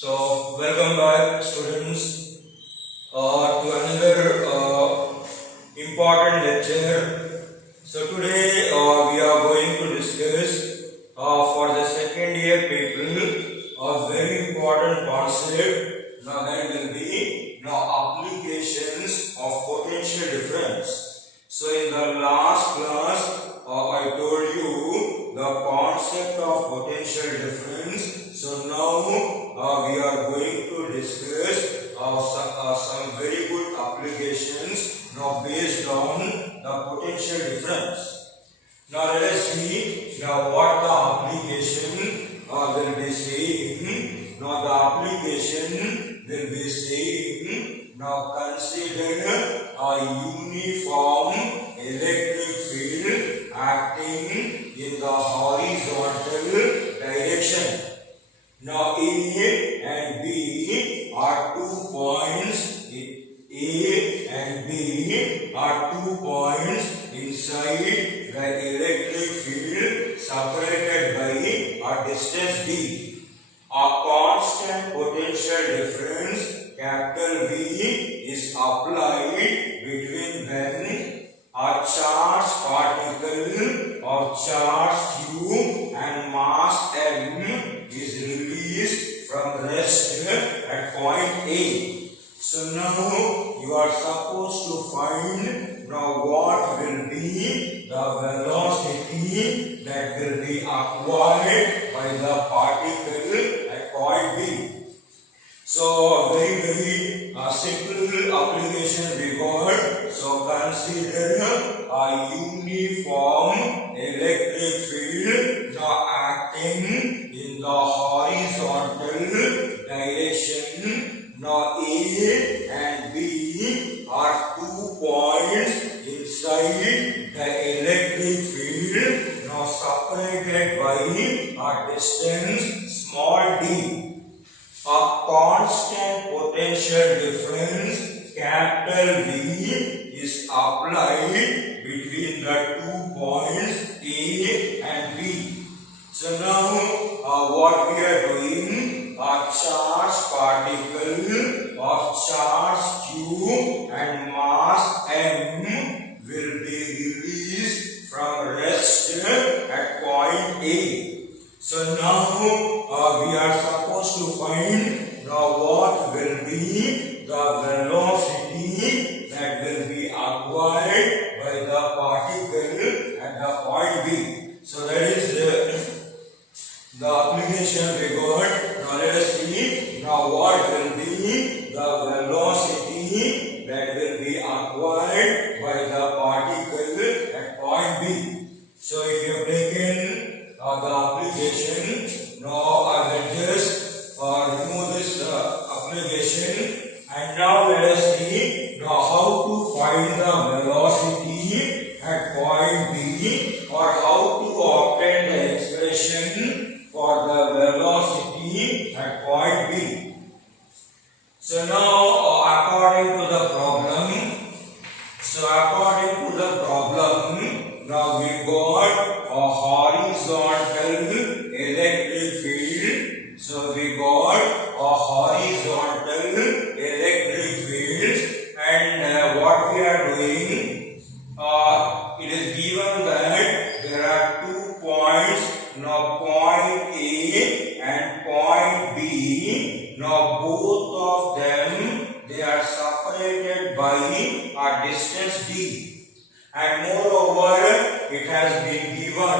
So, welcome back, students, to another important lecture. So, today we are going to discuss for the second year people a very important concept. Now, that will be applications of potential difference. So, in the last class, I told you the concept of potential difference. So, now we are going to discuss some very good applications based on the potential difference. Now let us see what the application will be saying. Now the application will be saying, consider a uniform electric field acting in the horizontal direction. Now A and B are 2 points. A and B are 2 points inside the electric field separated by a distance d. A constant potential difference capital V is applied between when a charged particle of charge Q and mass M is released from rest at point A. So now you are supposed to find what will be the velocity that will be acquired by the particle at point B. So very simple application we got. So consider a uniform electric field acting in the horizontal direction. Now A and B are 2 points inside the electric field separated by a distance small d. A constant potential difference capital V is applied between the 2 points A and B. So now what we are doing, a charged particle of charge Q and mass M will be released from rest at point A. So now we are supposed to find what will be the velocity that will be acquired by the particle at the point B. So that is the application we got. Now let us see what will be the velocity that will be acquired by the particle at point B. So if you have taken the application, now I will just remove this application, and now let us see how to find the velocity at point B, or how to obtain the expression for the velocity at point B. So now according to the problem, now we got a horizontal electric field. So we got a horizontal electric field, and what we are doing, it is given that there are 2 points, point A and point B. Now both of them, they are separated by a distance d. And moreover, it has been given,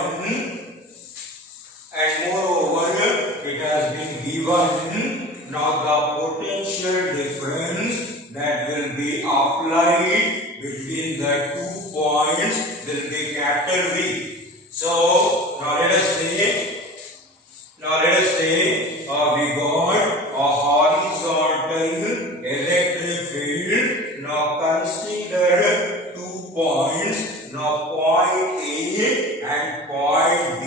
now the potential difference that will be applied between the 2 points will be capital V. So now let us say we got a horizontal electric field. Now consider 2 points, point A and point B.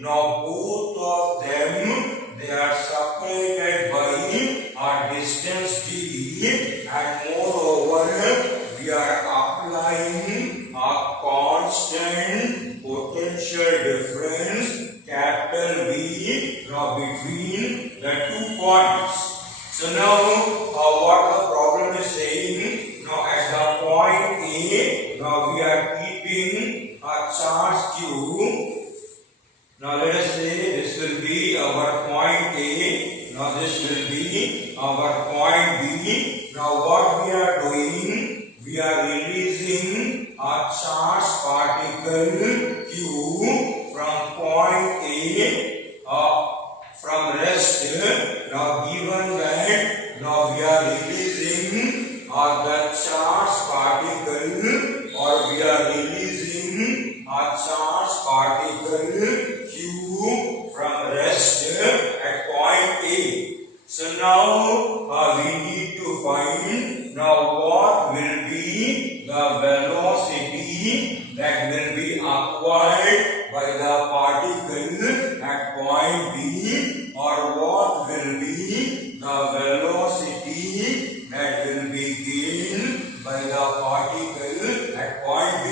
Now both of them, they are separated by a distance d, and moreover we are applying a constant potential difference the 2 points. So now what the problem is saying, now at the point A, now we are keeping a charge Q. Now let us say this will be our point A, now this will be our point B. Now what we are doing, we are releasing a charge particle Q from point A from rest. Now given that now we are releasing the charge particle, or we are releasing a charge particle Q from rest at point A. So now we need to find now what will be the velocity that will be acquired by the particle at point B, or what will be the velocity that will be gained by the particle at point B.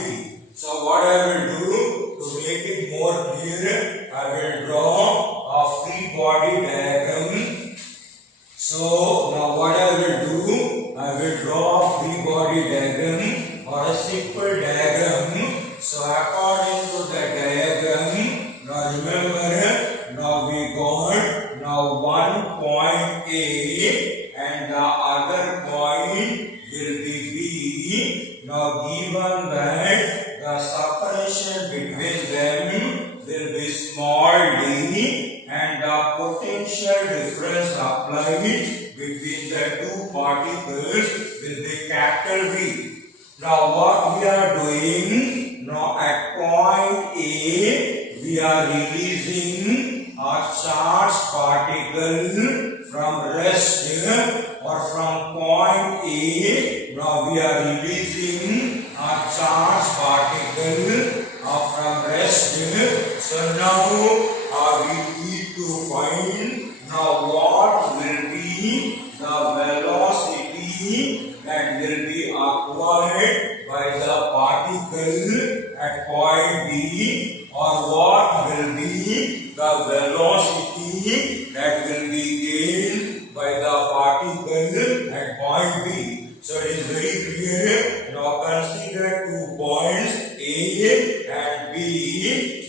So what I will do to make it more clear, I will draw a free body diagram. So now what I will do, I will draw a free body diagram or a simple diagram. So according to the diagram, now remember, now we got now one point A and the other point will be B. Now given that the separation between them will be small d and the potential difference applied between the two particles will be capital V. Now what we are doing, now at point A we are releasing a charge particle from rest, or from point A now we are releasing a charge particle from rest. So now we need to find now what will be the velocity that will be acquired by the particle at point B, or what will be the velocity that will be gained by the particle at point B. So it is very clear. Now consider 2 points A and B.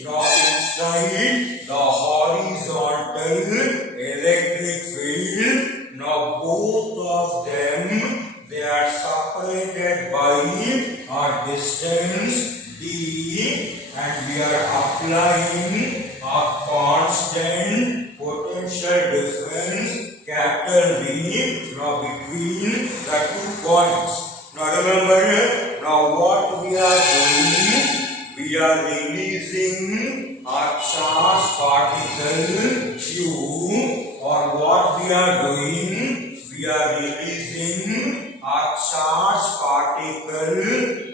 Now inside the horizontal electric field, now both of them, they are separated by a distance d, and we are applying a constant potential difference capital V now between the 2 points. Now remember, now what we are doing, we are releasing a charge particle Q, or what we are doing, we are releasing a charge particle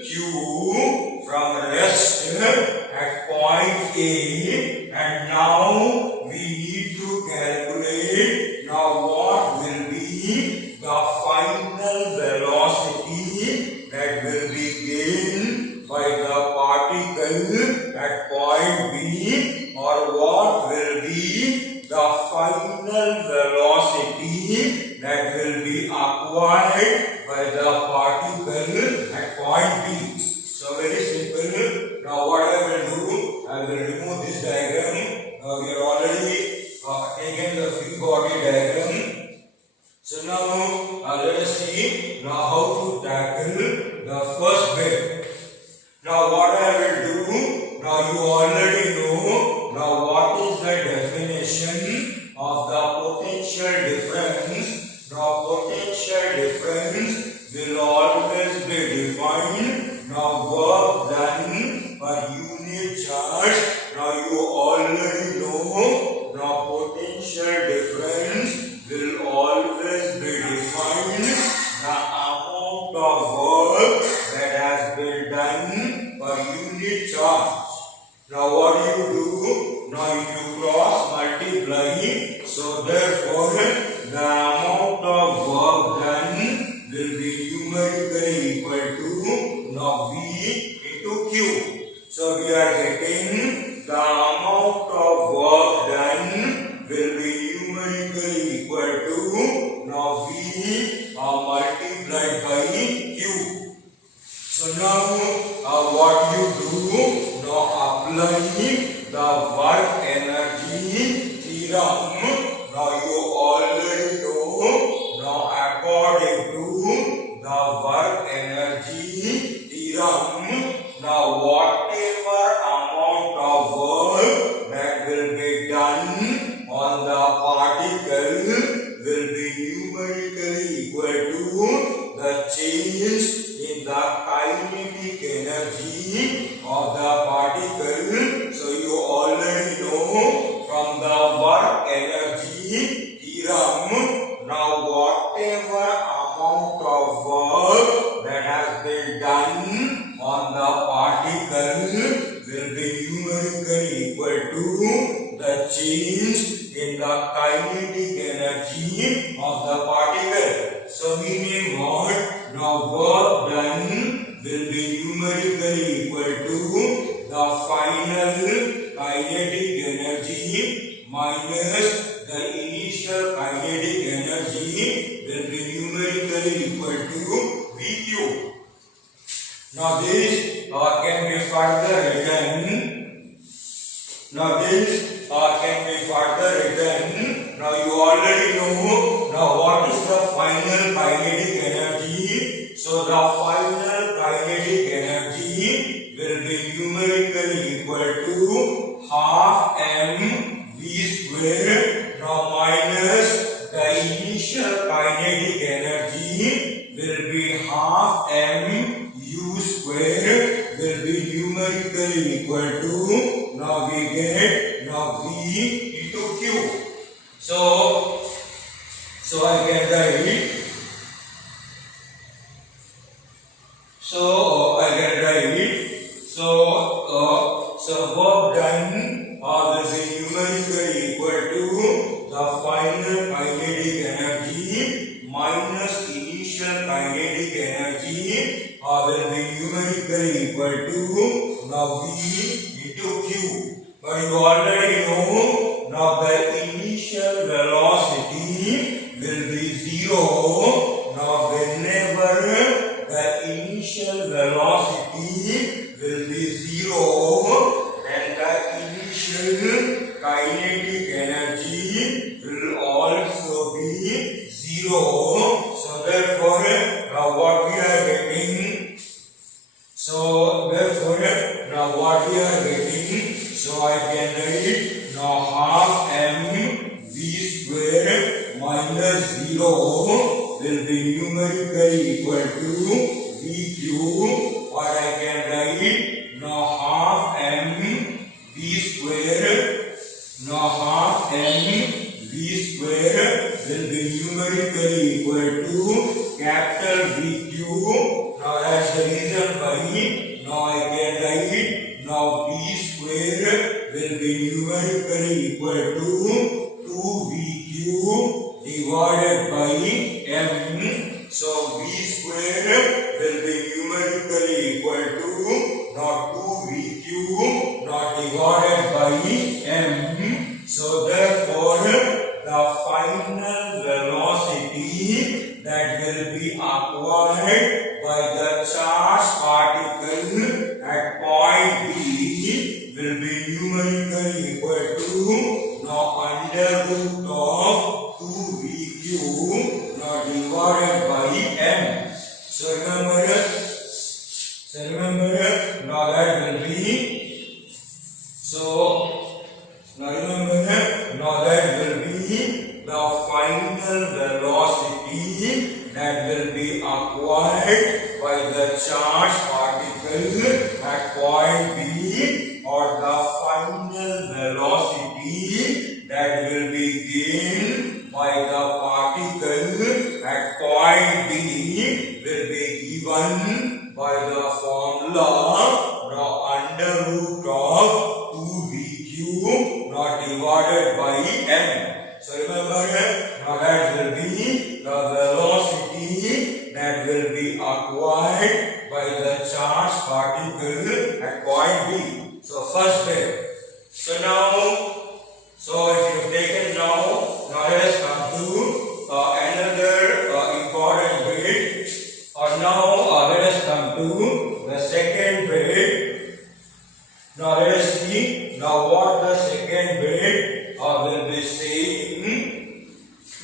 Q from rest at point A, and now we need to calculate now what will be the final velocity that will be gained by the particle at point B, or what will be the final velocity that will be acquired by the particle at point B. So very simple. Now what I will do, I will remove this diagram. We are already taken the free body diagram. So now let us see now how to tackle the first bit. Now what I will do, now you already know now what is the definition of the potential difference. Now potential difference will always be defined. Now work done per unit charge. Now you already know now potential difference will always be defined the amount of work that has been done per unit charge. Now what do you do? Now if you cross multiply, so therefore the amount of work done will be numerically equal to now V into Q. So we are getting the amount of work done will be numerically equal to, now V multiplied by Q. So now what you do, now apply the work energy theorem. Now you already know, now according to the work energy theorem, now whatever amount of work that will be done on the particle will be numerically equal to the change in the kinetic energy of the particle. So you already know from the work energy theorem, now whatever amount of work that has been done on the particle will be numerically equal to the change in the kinetic energy of the particle. So meaning what? Now work done will be numerically equal to the final kinetic energy minus the initial kinetic energy will be numerically equal to VQ. Now this can be further written. Now you already know now what is the final kinetic energy. So the final kinetic energy will be numerically equal to half mv square. Now minus the initial kinetic energy will be half mu square will be numerically equal to, now we get now V into Q. So I can write. So work done will be numerically equal to the final kinetic energy minus initial kinetic energy will be numerically equal to, now V into Q. But you already know now the initial velocity will be 0. Now whenever the initial velocity will be 0, then the initial kinetic energy will also be 0. So therefore now what we are getting, so I can write now half mv square minus 0 will be numerically equal to VQ, or I can write now half mv square will be numerically equal to capital VQ. Now that's the reason why now I can write now V square will be numerically equal to 2VQ divided by M. So V square will be numerically equal to not 2VQ not divided by M. So therefore the final velocity that will be acquired by the charged particle at point B will be numerically equal to now under root of 2VQ now divided by M. So remember now that will be, so now remember now that will be the final velocity that will be acquired by the charged particle at point B, or the final velocity that will be gained by the particle at point B will be given by the formula now under root of 2VQ not divided by M. So remember now that will be the velocity that will be acquired by the charged particle at point B. So first step. So if you have taken now let us complete another important bit. Now let us come to the second bit. Now let us see now what the second bit will be saying.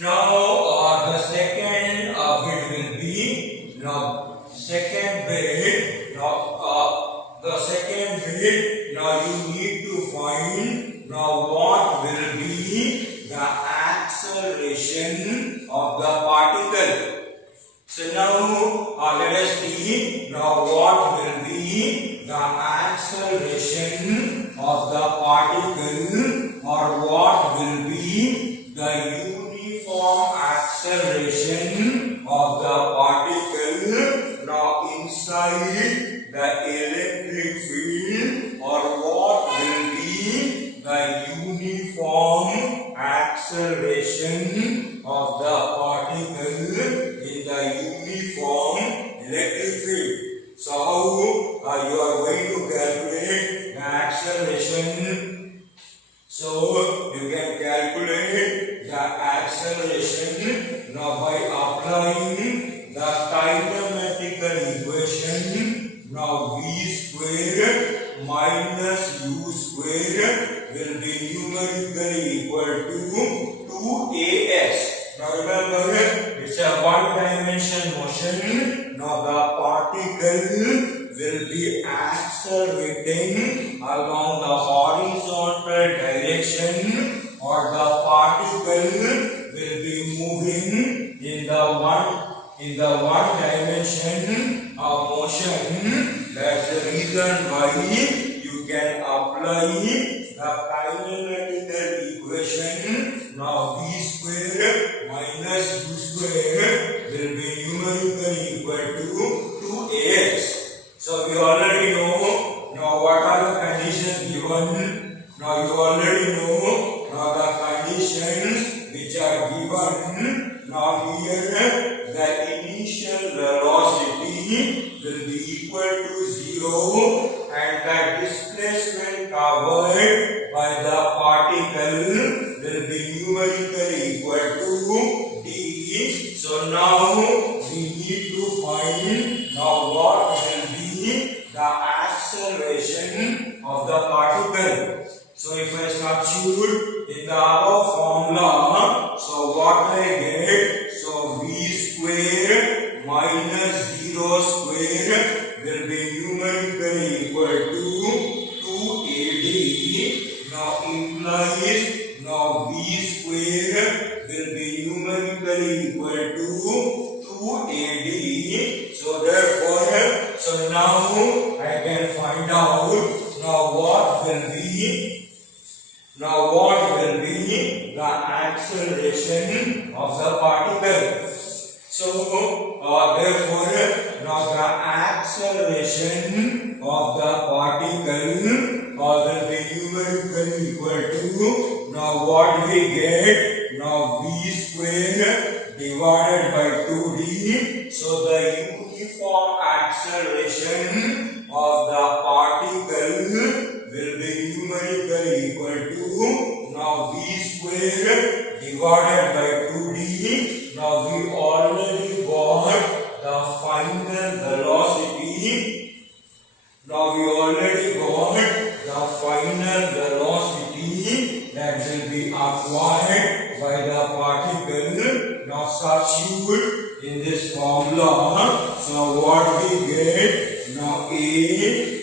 Now the second bit will be now second bit. Now the second bit. Now you need to find now what will be the acceleration of the particle. So now let us see now what will be the acceleration of the particle, or what will be the uniform acceleration of the particle now inside the electric field, or what will be the uniform acceleration of the particle in the uniform electric field. So how you are going to calculate the acceleration? So you can calculate the acceleration now by applying the kinematical equation. Now v square minus u square will be numerically equal to 2as. Now remember, it's a one-dimension motion. Now the particle will be accelerating along the horizontal direction, or the particle will be moving in the one dimension of motion. That's the reason why you can apply the kinematical equation. Now v square minus u square will be numerically equal to 2ax. So we already know now what are the conditions given. Now you already know now the conditions which are given. Now here the initial velocity will be equal to 0, and the displacement covered by the particle will be numerically equal to d. So now we need to find now what will be the acceleration of the particle. So if I substitute in the above formula, so what I get? So v square minus 0 square will be numerically equal to 2ad. Now implies now v square will be numerically equal to 2ad. So therefore, so now I can find out now what will be the acceleration of the particle. So therefore now the acceleration of the particle will be numerically equal to now what we get now v square divided by 2d. So the uniform acceleration of the particle will be numerically equal to now v square divided by 2d. Now we already got the final velocity. Now we already got the final velocity that will be acquired by the particle. Now substitute in this formula. So what we get now, a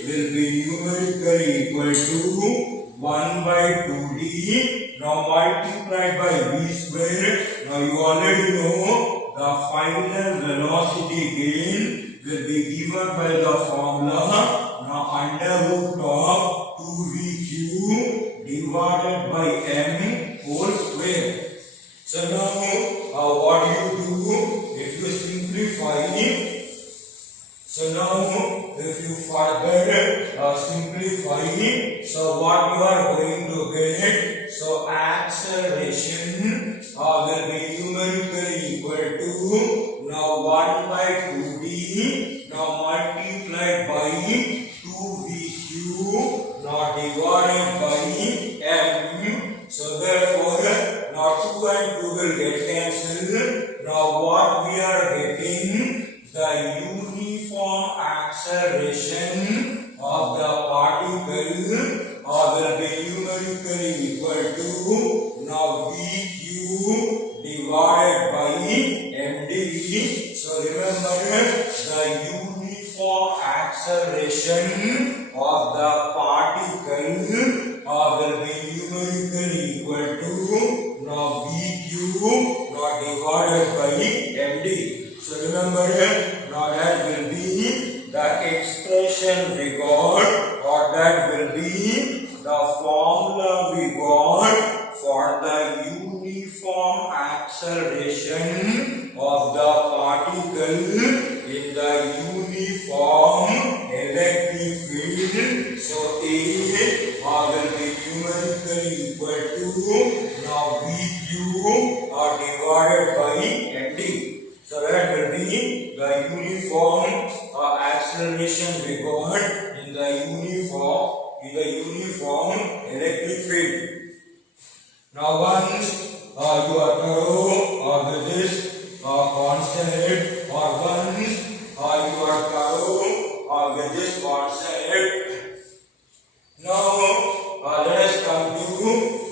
will be numerically equal to 1 by 2d. Now multiplied by v square. Now you already know the final velocity gain will be given by the formula. Now under root of 2vq divided by m whole square. So now what you do if you simplify it. So now if you further simplify it, so what you are going to get, so acceleration will be numerically equal to now 1 by 2d, now multiplied by 2vq, now divided by m. So therefore now 2 and 2 will get cancelled. Now what we are getting? The uniform acceleration of the particle will be numerically equal to now VQ divided by md. So remember, the uniform acceleration of the particle will be numerically equal to now VQ divided by md. So remember, now that will be the expression we got, or that will be the formula we got for the uniform acceleration of the particle in the uniform electric field. So A will be numerically equal to now VQ divided by md. So that will be the uniform acceleration we got in the uniform electric field. Now once you are thorough with this concept, or once you are thorough with this concept, now let us come to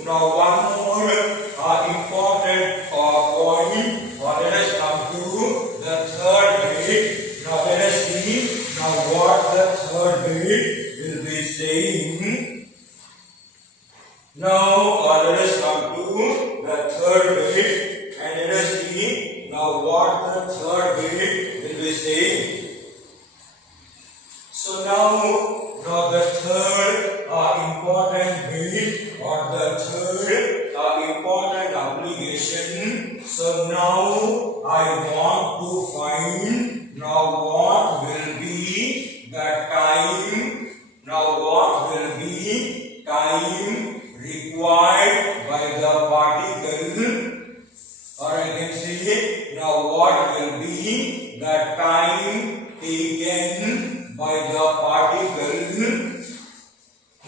now one more important point. Let us come to the third bit. Now let us see now what the third bit will be saying. Now let us come to the third bit and let us see now what the third bit will be saying. So now the third important bit, or the third important application. So now I want to find now what will be the time. Now what will be time required by the particle, or I can say now what will be the time taken by the particle.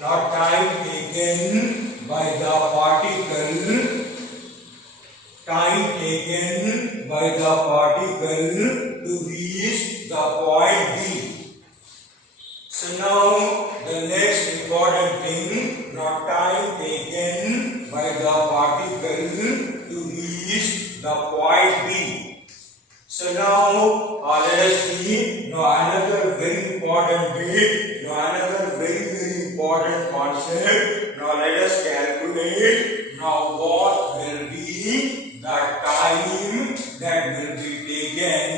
Not time taken by the particle, time taken by the particle to reach the point B. So now the next important thing, now time taken by the particle to reach the point B. So now let us see now another very important bit, now another very important concept. Now let us calculate now what will be the time that will be taken,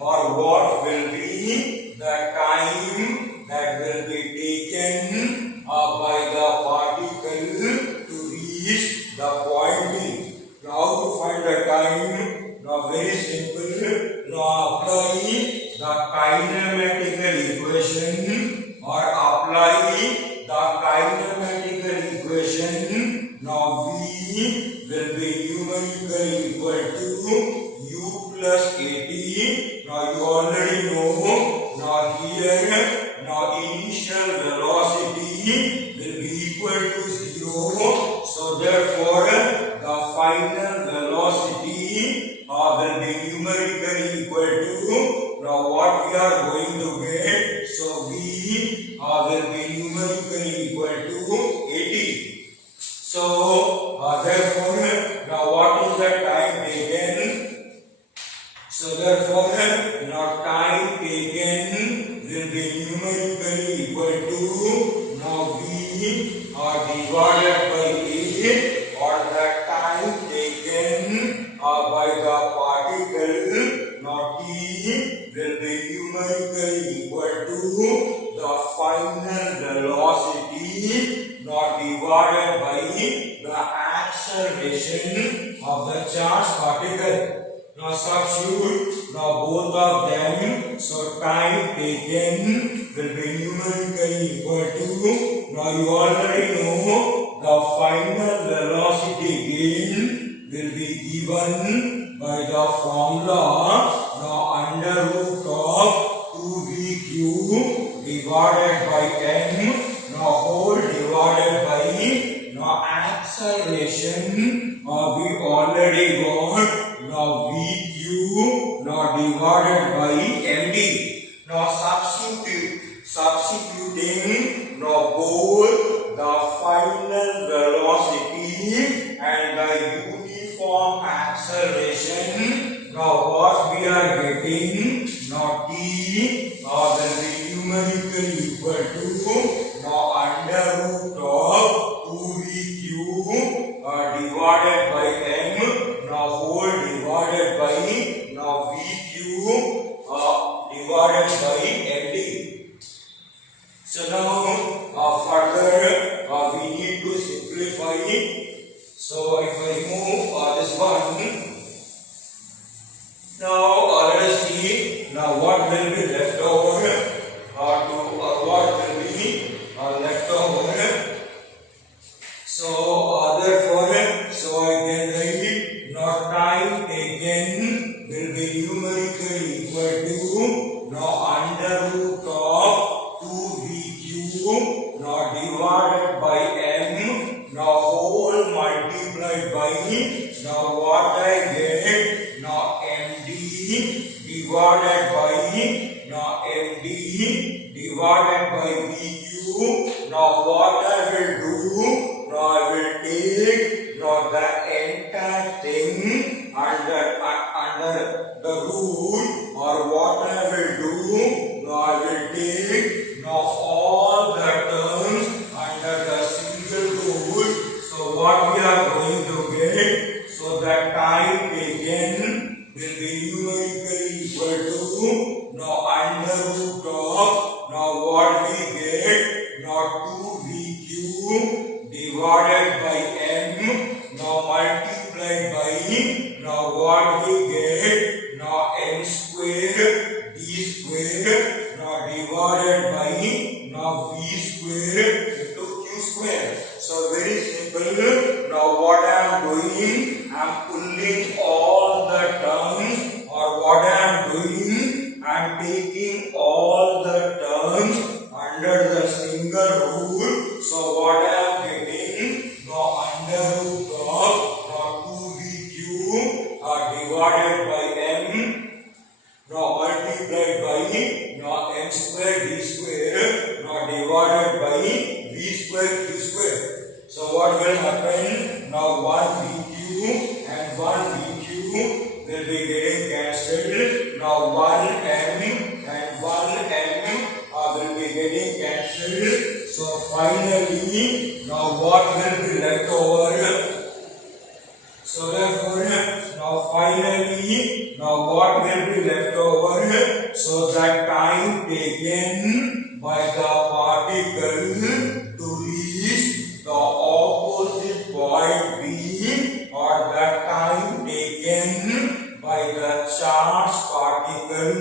or what will be the time that will be taken by the particle to reach the point B. Now how to find the time? Now very simple. Now apply the kinematical equation, or apply the kinematical equation. Now V will be numerically equal to U plus AT. Now you already know. Now here, now initial velocity will be equal to 0. So therefore, the final velocity will be numerically equal to now what we are going to get. So V will be numerically equal to 80. So therefore, now what is the time taken? So therefore, now time taken will be numerically equal to now V divided by A, or the time taken by the particle. Now T will be numerically equal to the final velocity, now divided by the acceleration of the charged particle. Now substitute now both of them. So time taken will be numerically equal to, now you already know, the final velocity gain will be given by the formula now under root of 2VQ divided by m, now whole divided by now acceleration we already got now V now what we are getting, now t will be numerically equal to now under root of 2v cube divided by m, now whole divided by now v cube divided by md. So now further we need to simplify. So if I remove this one, now let us see now what will be left over what will be left over. So therefore, so I can write now time taken will be numerically equal to now under root of 2v cube now divided by m now whole multiplied by now what I get now md divided by now md divided by v cube. Now what I will do, now I will take now the entire thing under the root, or what I will do, now I will take now all the terms under the single root. So what we are going to get, so that time taken will be numerically equal to now under root of now what we get now 2v cube divided by m now multiplied by now what we get now m square d square now divided by now v square into q square. So very simple. Now what I am doing, I am pulling all the terms, or what I am doing, I am taking all the terms under the single root. So what I am getting now under root of now 2v cube divided by m now multiplied by now m square d square now divided by v square q square. So what will happen, now 1v cube and 1v cube will be getting cancelled. Now 1m and 1m will be getting cancelled. So finally now what will be left over, so therefore now finally now what will be left over, so that time taken by the particle to reach the opposite point B, or that time taken by the charged particle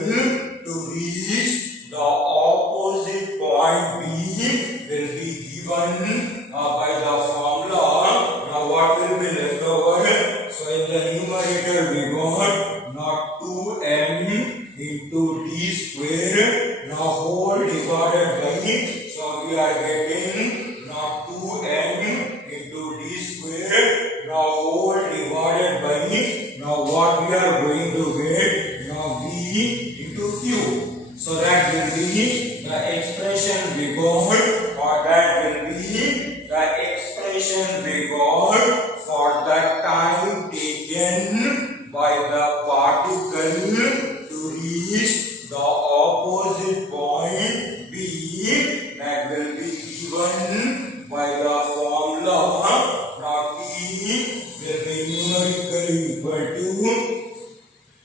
to reach the opposite point B will be given by the formula. Now what will be left over, so in the numerator we got now 2m into d square now whole divided by, so we are getting now 2m into d square now whole divided by now what we are going to get now v into q. So that will be the expression we got, or that will be the expression we got for the time taken by the particle to reach the opposite point B, that will be given by the formula. Now t will be numerically equal to,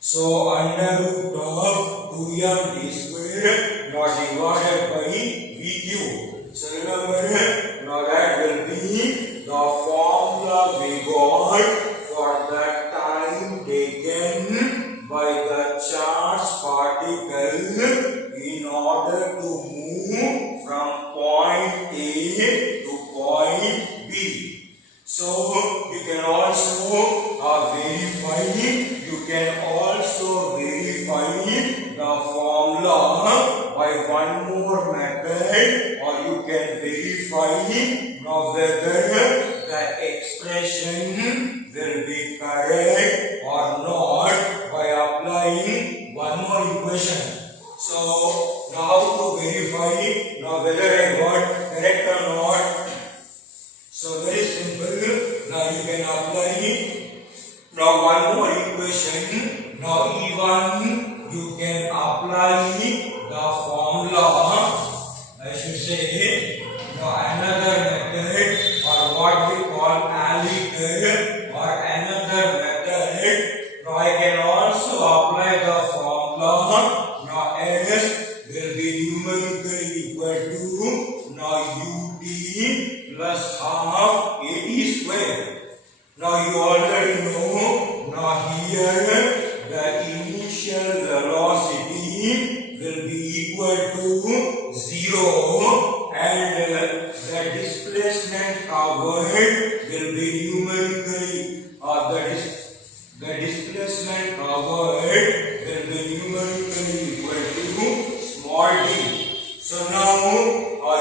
so under root of 2m d square now divided by v cube. So remember, now that will be the formula we got for the time taken by the charged particle in order to move from point A to point B. So you can also verify the formula by one more method, or you can verify now whether the expression will be correct or not by applying one more equation. So now to verify now whether I got correct or not, so very simple. Now you can apply now one more equation. now even you can apply the formula. I should say another method, or what we call alligator, or another method. Now I can also apply the formula. Now S will be numerically equal to ut plus half at square. Now you already know. Now here the initial velocity will be equal to 0, and the displacement covered will be numerically, or the displacement covered will be numerically equal to small d. So now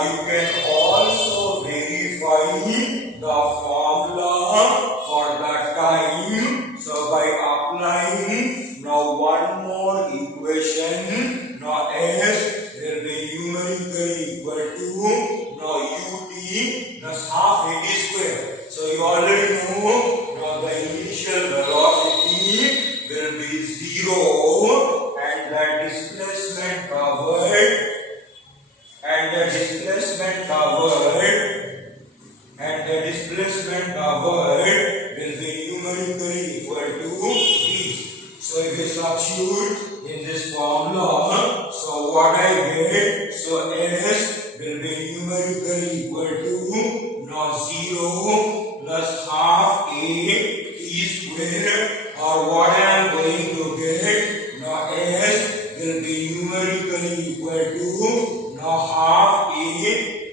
you can also verify the formula for the time. So by applying now one more equation, now S will be numerically equal to ut plus half at square. So you already know now the initial velocity will be 0, and the displacement covered will be numerically equal to d. So if you substitute in this formula, so what I get, so S will be numerically equal to 0 plus half a t square, or what I am going to get, now S will be numerically equal to half a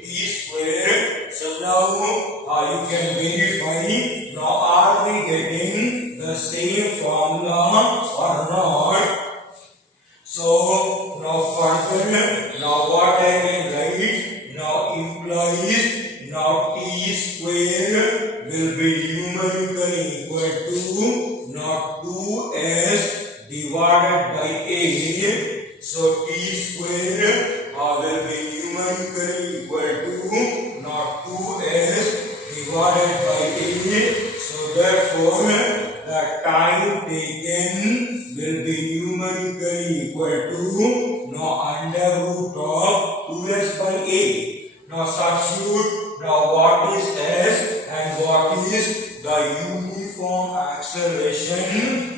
t square. So now you can verify. Now are we getting the same formula or not? So now further, now what I can write, now implies now t square will be numerically equal to 2s divided by a. So t square will be numerically equal to 2s divided by a. So therefore the time taken will be numerically equal to under root of 2s by a. Now substitute now what is s and what is the uniform acceleration.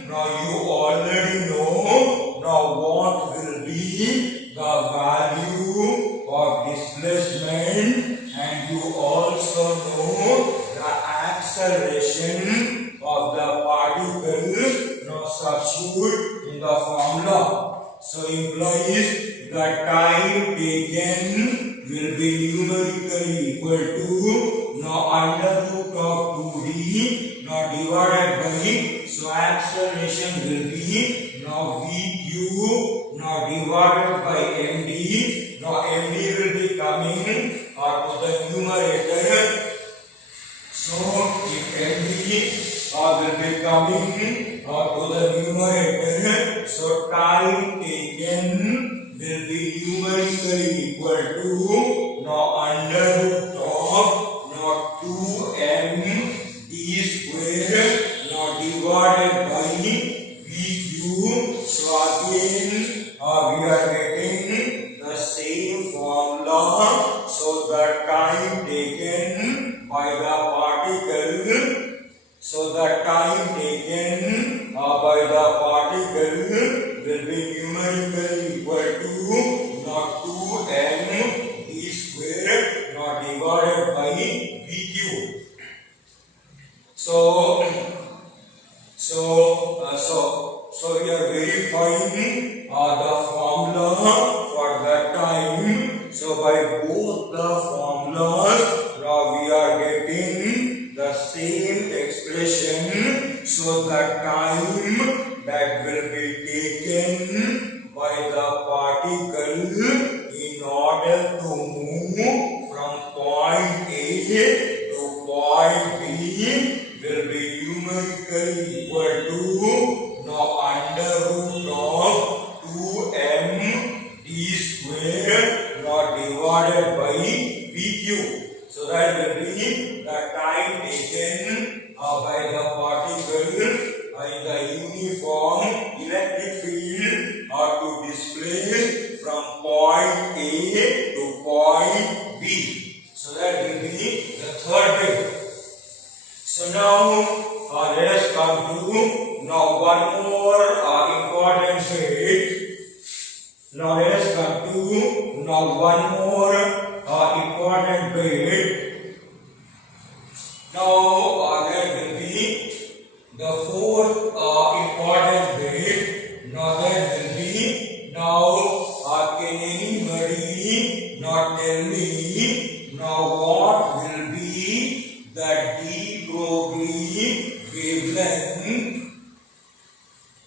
Now you already know now what will be the value of displacement, and you also know the acceleration of the particle. Now substitute in the formula. So implies the time taken will be numerically equal to under root of 2d divided by, so acceleration will be vq divided by md. Now md will be coming to the numerator. So if md will be coming to the numerator, so time taken will be numerically equal to under root of 2m d square divided by vq. So again we are getting the same formula. So the time taken by the particle, so the time taken by the particle will be numerically equal to 2m d square divided by vq. So we are verifying the formula for that time. So by both the formulas, we are getting the same expression. So the time that will be taken by the particle in order to move from point A to point B will be numerically equal to under root of 2m d square divided by vq. So that will be the time taken by the particle in the uniform electric field are to displace from point A to point B. So that will be the third way. So now let us come to now one more important way. Now let us come to now one more important way. Now there will be the fourth important way. Now there will be now can anybody now tell me now what will be the de Broglie wavelength?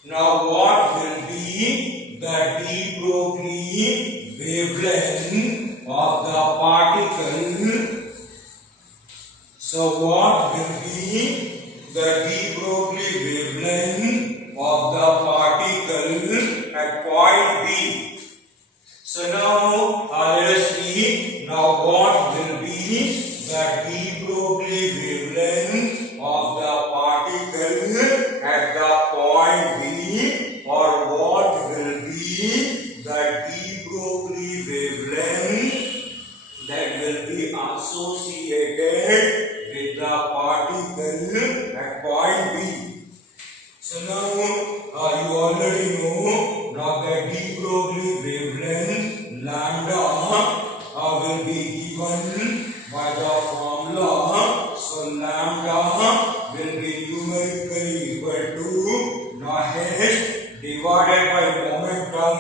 Now what will be the de Broglie wavelength of the particle? So what will be the de Broglie wavelength of the particle at point B? So now let us see now what will be the de Broglie wavelength of the particle at the point B, or what will be the de Broglie wavelength that will be associated with the particle at point B. So now you already know now the de Broglie wavelength lambda will be given by the formula. So lambda will be numerically equal to now h divided by momentum.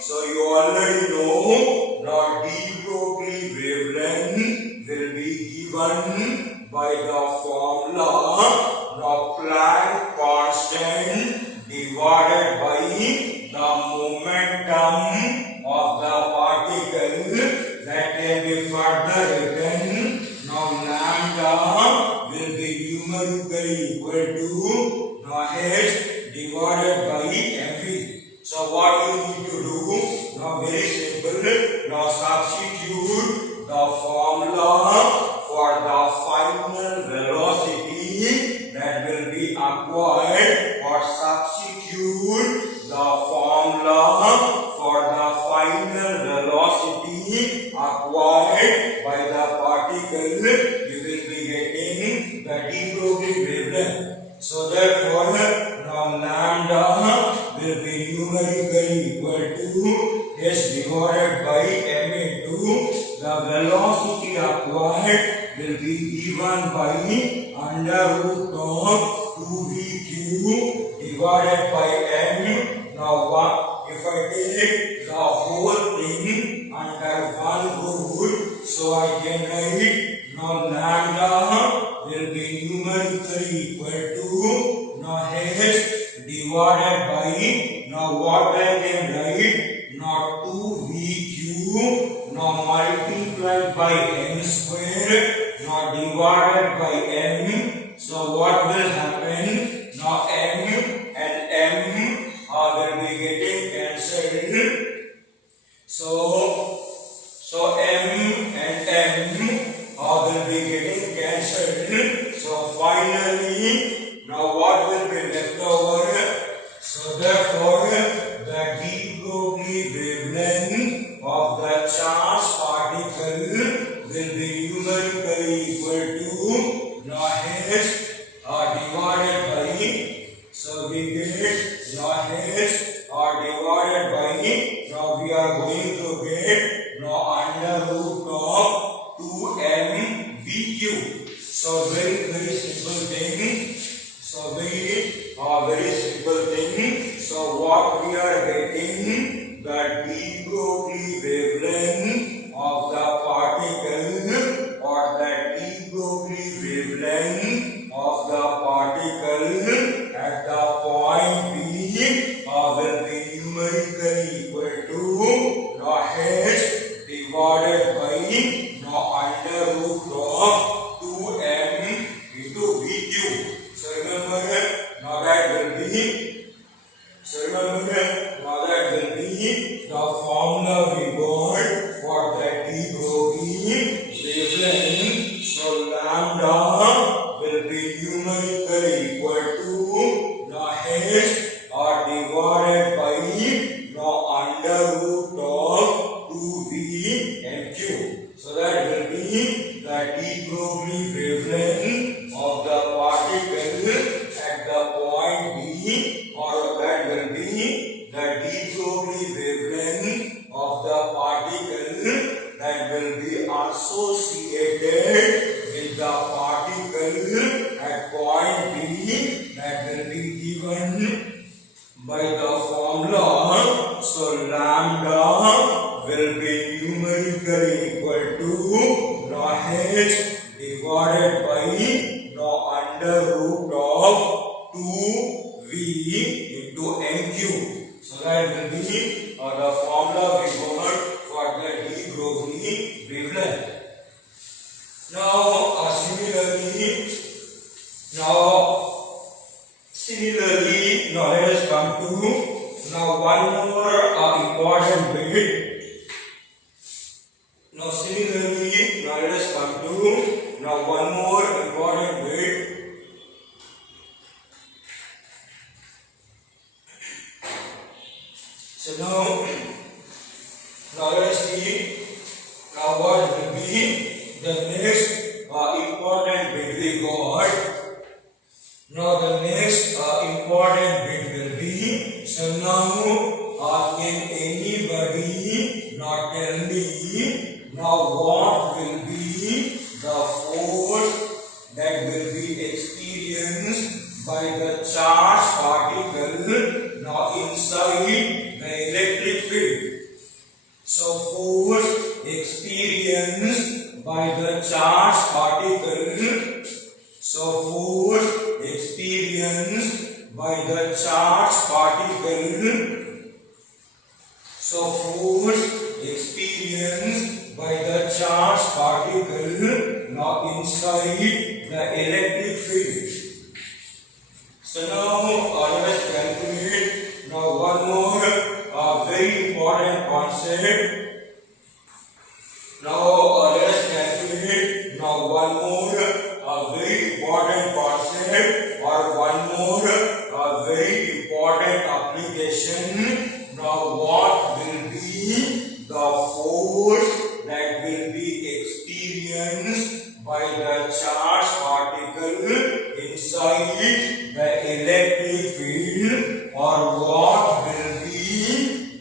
So you already know now de Broglie wavelength will be given by the formula now Planck constant divided by the momentum of the particle. That can be further written now lambda will be numerically equal to now h divided by mv. So what you need to do now, very simple, now substitute the formula for the final velocity that will be acquired, or substitute the formula for the final velocity acquired by the particle. You will be getting the de Broglie wavelength. So therefore now lambda will be numerically equal to h divided by m into the velocity acquired will be given by under root of 2vq divided by m. Now if I take the whole thing under one root, so I can write now lambda will be numerically equal to now h divided by now what I can write now 2vq now multiplied by m square now divided by m. So what will happen now, m and m will be getting cancelled. So m and m will be getting cancelled. So finally now what will be left over? So therefore the de Broglie wavelength of the charged particle will be numerically equal to now h divided by, so we get now h divided by, now we are going to get now under root of 2m vq. So very simple thing. So very simple thing. So what we are getting, the de Broglie wavelength of the particle, or the de Broglie wavelength of the particle at the point B will be numerically equal to now h divided by now under root of 2m into vq. So remember now that will be the formula we got for the de Broglie wavelength. So lambda will be numerically equal to now h divided by the formula. So lambda will be numerically equal to now h divided by now under root of 2v into mq. So that will be the formula we got for the de Broglie wavelength. Now similarly, now let us come to now one more important bit. Now similarly, now let us come to now one more important bit. So now let us see now what will be the next important bit we got. Now the next important bit will be, so now can anybody now tell me now what will be the force that will be experienced by the charged particle now inside the electric field. So force experienced by the charged particle. So force experienced by the charged particle. So force experienced by the charged particle now inside the electric field. So now let us calculate now one more very important concept. Now let us calculate now one more very important concept or one more very important application. Now what will be the force that will be experienced by the charged particle inside the electric field, or what will be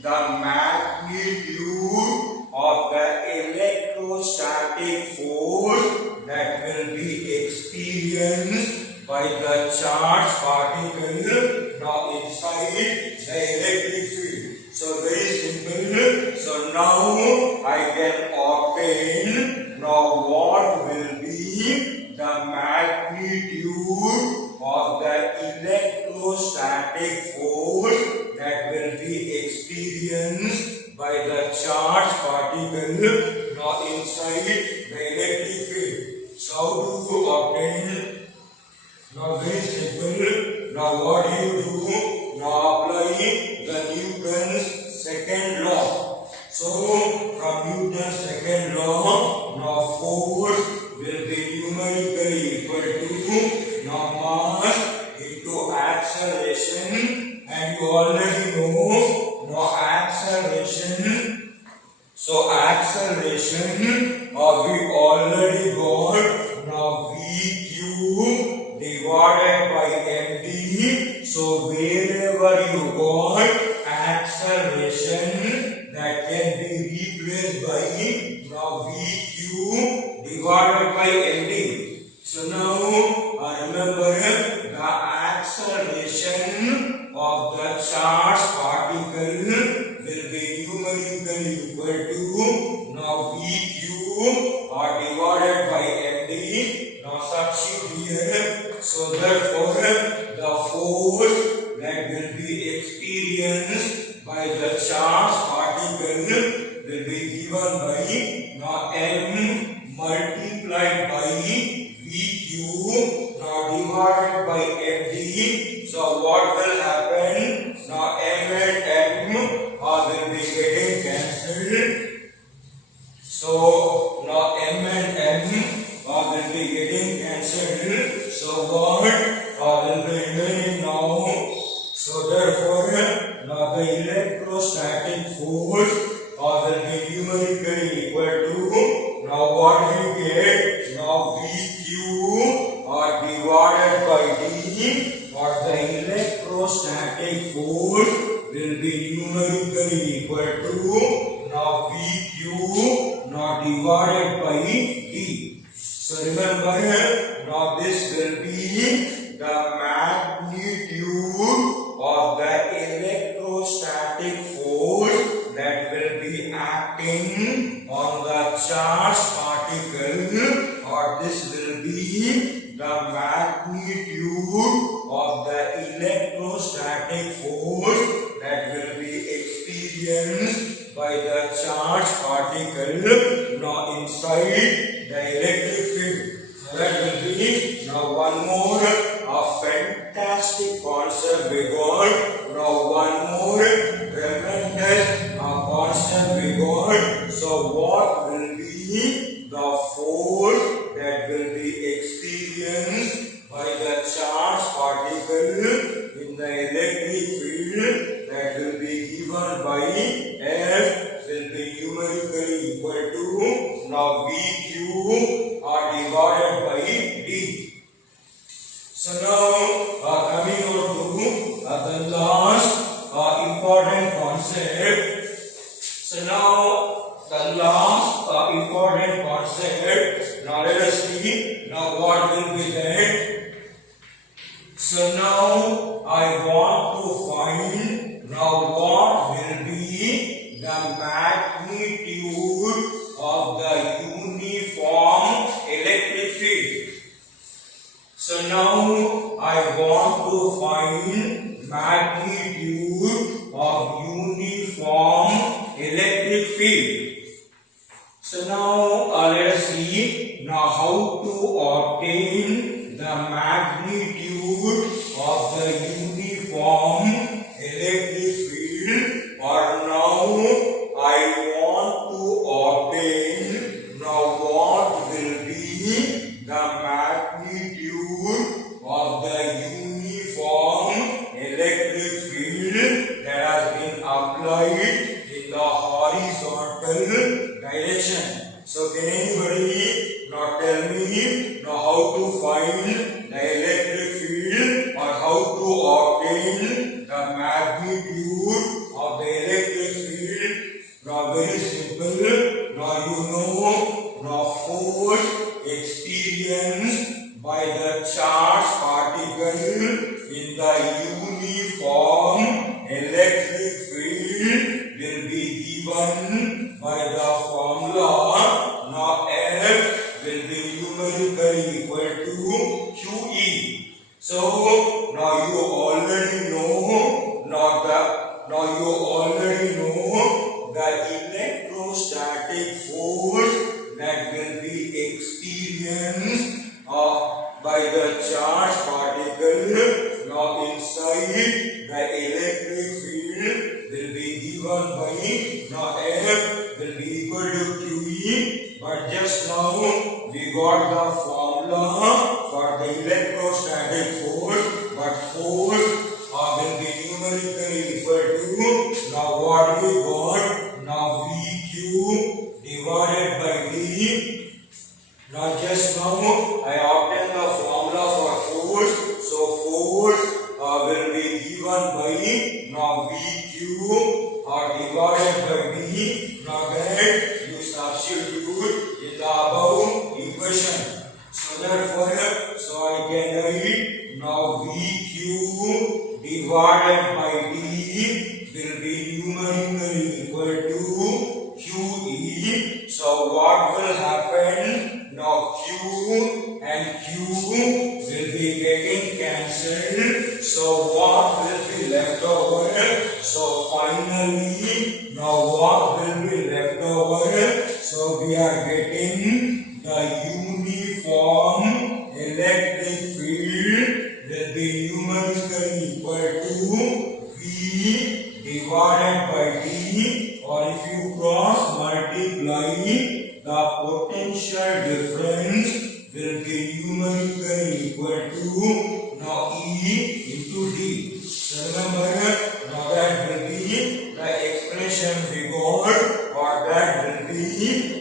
the magnitude of the electrostatic force that will be experienced by the charged particle now inside the electric field. So very simple. So now I can obtain now what will be the magnitude of the electrostatic force that will be experienced by the charged particle now inside the electric field. So how to obtain? Now very simple. Now what do you do? Now apply the Newton's second law. So from Newton's second law, now force will be numerically equal to now mass into acceleration, and you already know now acceleration. So acceleration we already got now VQ divided by md. So wherever you got acceleration, that can be replaced by now VQ divided by md. So now remember the acceleration of the charged particle will be numerically equal to now VQ divided by md. Now substitute here. So therefore the force that will be experienced by the charged particle will be given by now m multiplied by VQ now divided by md. So what will happen? Now m and m will be getting cancelled. So now m and m will be getting cancelled. So what will be remaining now? So therefore now the electrostatic force will be numerically equal to now what we get? Now VQ divided by d, or the electrostatic force will be numerically equal to now VQ now divided by d. So remember now this will be the magnitude of the experienced by the charged particle now inside the electric field. That will be now one more a fantastic concept we got. Now one more tremendous concept we got. So what will be the force that will be experienced by the charged particle in the electric field? That will be given by F will be numerically equal to now VQ divided by D. So now coming on to the last important concept. So now the last important concept. Now let us see now what will be that. So now I want to find now what will be the magnitude of the uniform electric field. So now I want to find magnitude of uniform electric field. So now let us see now how to obtain the magnitude of the uniform electric field. Or now I want to obtain now what will be the magnitude of the uniform electric field that has been applied in the horizontal direction. So can anybody now tell me now how to find the electric field or how to obtain the magnitude of the electric field? Now very simple. Now you know now force experienced by the charged particle in the uniform electric field will be given by the formula. Now F will be numerically equal to QE. So now you already know the electrostatic force that will be experienced by the charged particle now inside the electric field will be given by now F will be equal to QE. But just now we got the formula for the electrostatic force, but force will be numerically equal to now what we got now VQ divided by D. Now just now I obtained the formula for force. So force will be given by now VQ divided by D. Now that you substitute in the above equation. So therefore, I can write now VQ divided by D will be numerically equal to QE. So what will happen? Now Q and Q will be getting cancelled. So what will be left over? So finally, now what will be left over? So we are getting the uniform electric field will be numerically equal to V divided by D, or if you cross multiply, the potential difference will be numerically equal to now E into D. So remember, now that will be the expression we got, or that will be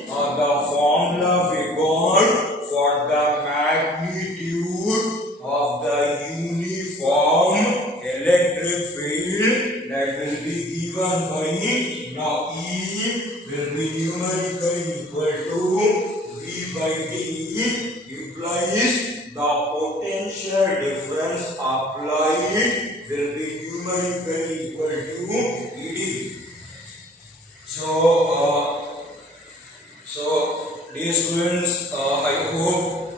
the formula we got for the magnitude of the uniform electric field that will be given by now E will be numerically equal to V by D, implies the potential difference applied will be numerically equal to ED. So dear students, I hope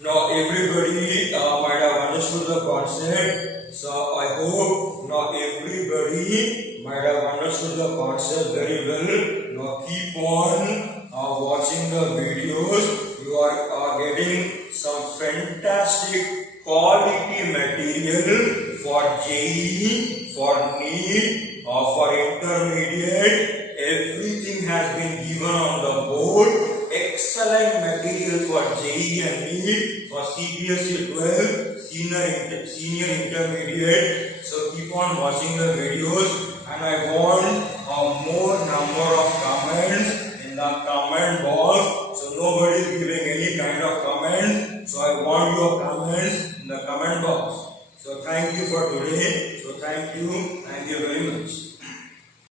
now everybody might have understood the concept. So I hope now everybody might might have understood the concept very well. Now keep on watching the videos. You are getting some fantastic quality material for JEE, for NEET, for intermediate. Everything has been given on the board. Excellent material for JEE and NEET, for CBSE 12, senior intermediate. So keep on watching the videos, and I want a more number of comments in the comment box. So nobody is giving any kind of comments. So I want your comments in the comment box. So thank you for today. So thank you very much.